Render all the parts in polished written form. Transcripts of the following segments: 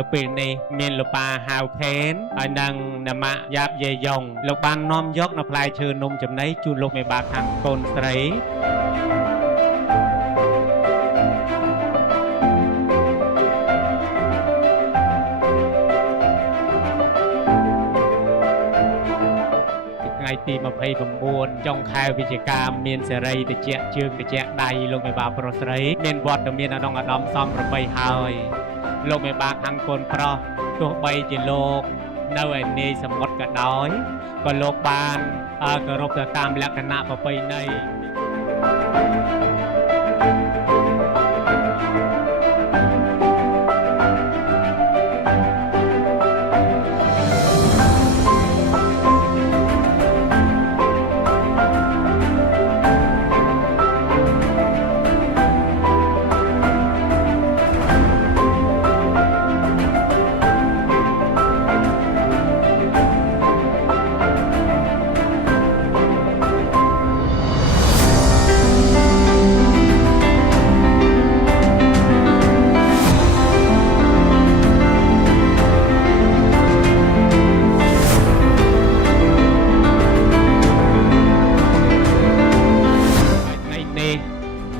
នៅពេលនេះមានលោកប៉ាហៅផេនហើយនឹងណាម៉ាក់យ៉ាប់យេយ៉ុងលោកបាននាំយកនៅផ្លែឈើនំចំណីជូនលោកមេបាខាងកូនស្រីថ្ងៃទី29ចុងខែវិច្ឆិកាមានសេរីតិចជើងតិចដៃលោកមេបាប្រុសស្រីមានវត្តមានអាដាមសំប្របីហើយលោកមេបាខាងកូនប្រុសទោះបីជាលោកនៅឯនាយសមុទ្រក៏ដោយក៏លោកបានគោរពទៅតាមលក្ខណៈប្រពៃណី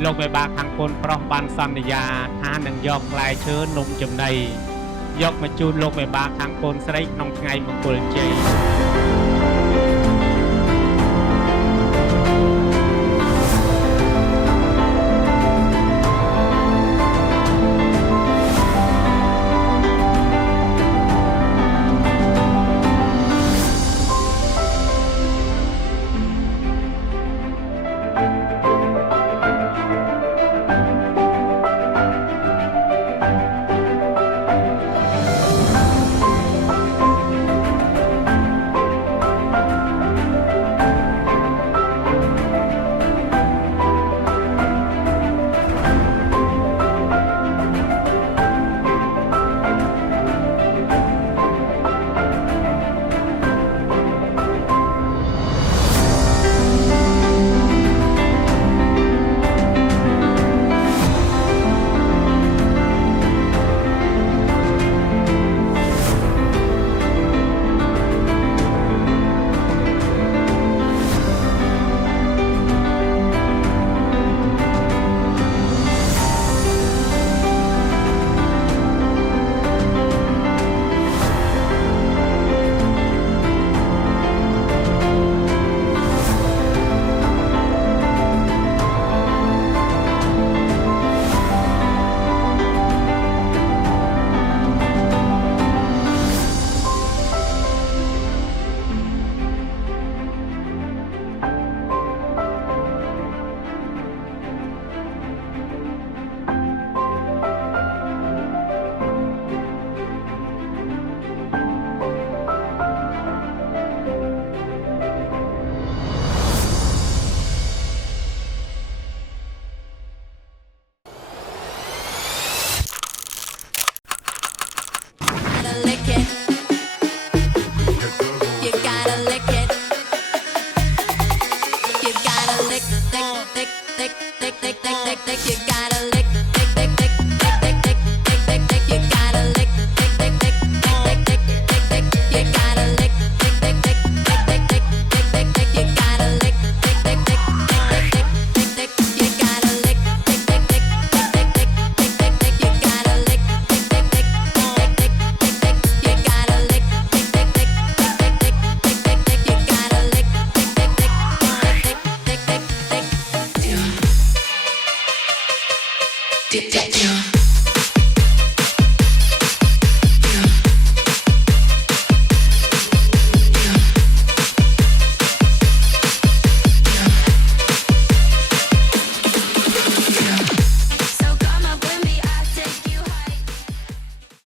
លោកមេបាខាងកូនប្រុសបានសន្យាថានឹងយកផ្លែឈើនំចំណីយកមកជូនលោកមេបាខាងកូនស្រីក្នុងថ្ងៃមង្គលជ័យ